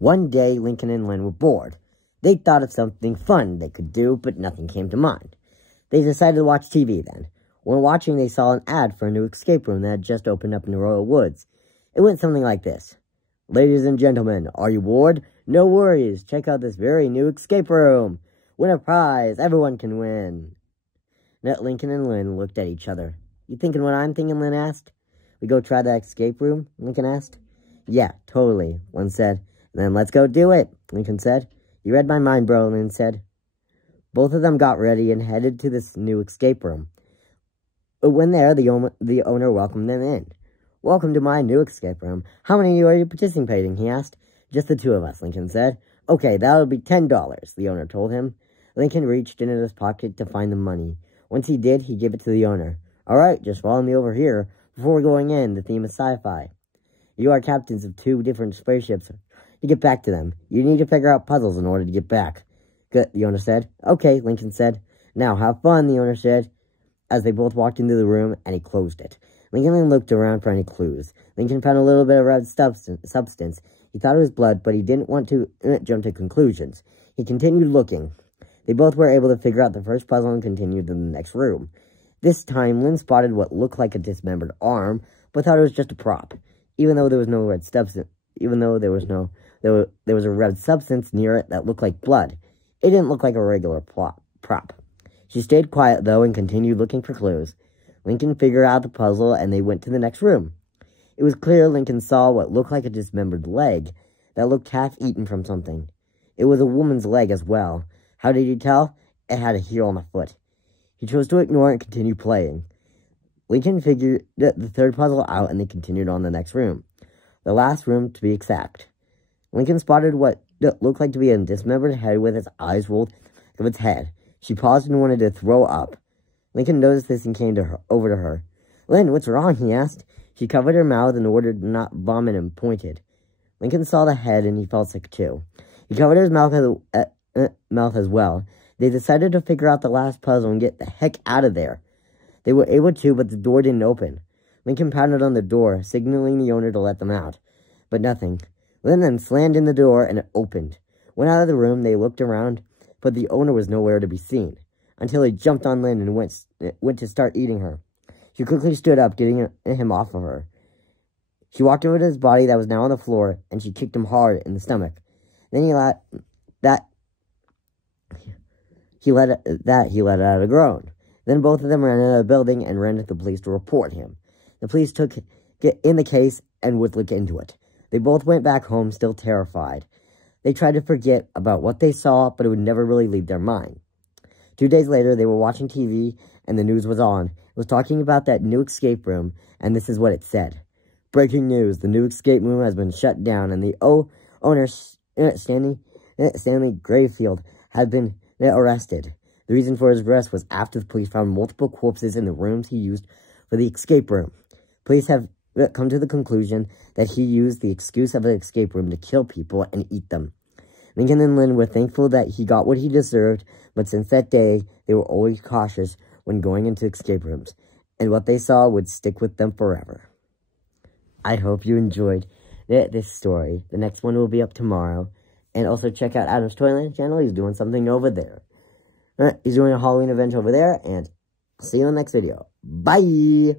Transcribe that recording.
One day, Lincoln and Lynn were bored. They thought of something fun they could do, but nothing came to mind. They decided to watch TV then. When watching, they saw an ad for a new escape room that had just opened up in the Royal Woods. It went something like this. Ladies and gentlemen, are you bored? No worries. Check out this very new escape room. Win a prize. Everyone can win. Lincoln and Lynn looked at each other. You thinking what I'm thinking, Lynn asked. We go try that escape room? Lincoln asked. Yeah, totally, Lynn said. Then let's go do it, Lincoln said. You read my mind, bro, Lynn said. Both of them got ready and headed to this new escape room. When there, the owner welcomed them in. Welcome to my new escape room. How many of you are participating, he asked. Just the two of us, Lincoln said. Okay, that'll be $10, the owner told him. Lincoln reached into his pocket to find the money. Once he did, he gave it to the owner. All right, just follow me over here. Before we're going in, the theme is sci-fi. You are captains of two different spaceships. You get back to them. You need to figure out puzzles in order to get back. Good, the owner said. Okay, Lincoln said. Now, have fun, the owner said, as they both walked into the room, and he closed it. Lincoln then looked around for any clues. Lincoln found a little bit of red substance. He thought it was blood, but he didn't want to jump to conclusions. He continued looking. They both were able to figure out the first puzzle and continued to the next room. This time, Lynn spotted what looked like a dismembered arm, but thought it was just a prop. Even though there was no red substance, there was a red substance near it that looked like blood. It didn't look like a regular prop. She stayed quiet, though, and continued looking for clues. Lincoln figured out the puzzle, and they went to the next room. It was clear Lincoln saw what looked like a dismembered leg that looked half-eaten from something. It was a woman's leg as well. How did he tell? It had a heel on the foot. He chose to ignore it and continue playing. Lincoln figured the third puzzle out, and they continued on the next room. The last room, to be exact. Lincoln spotted what looked like to be a dismembered head with its eyes rolled of its head. She paused and wanted to throw up. Lincoln noticed this and came over to her. Lynn, what's wrong? He asked. She covered her mouth in order to not vomit and pointed. Lincoln saw the head and he felt sick too. He covered his mouth as well. They decided to figure out the last puzzle and get the heck out of there. They were able to, but the door didn't open. Lincoln pounded on the door, signaling the owner to let them out. But nothing. Lynn then slammed in the door and it opened. When out of the room, they looked around, but the owner was nowhere to be seen, until he jumped on Lynn and went to start eating her. She quickly stood up, getting him off of her. She walked over to his body that was now on the floor, and she kicked him hard in the stomach. Then he let out a groan. Then both of them ran out of the building and ran to the police to report him. The police took in the case and would look into it. They both went back home, still terrified. They tried to forget about what they saw, but it would never really leave their mind. 2 days later, they were watching TV, and the news was on. It was talking about that new escape room, and this is what it said. Breaking news, the new escape room has been shut down, and the owner, Stanley Grayfield, had been arrested. The reason for his arrest was after the police found multiple corpses in the rooms he used for the escape room. Police have come to the conclusion that he used the excuse of an escape room to kill people and eat them. Lincoln and Lynn were thankful that he got what he deserved, but since that day, they were always cautious when going into escape rooms, and what they saw would stick with them forever. I hope you enjoyed this story. The next one will be up tomorrow, and also check out Adam's Toyland channel. He's doing something over there. He's doing a Halloween event over there, and see you in the next video. Bye!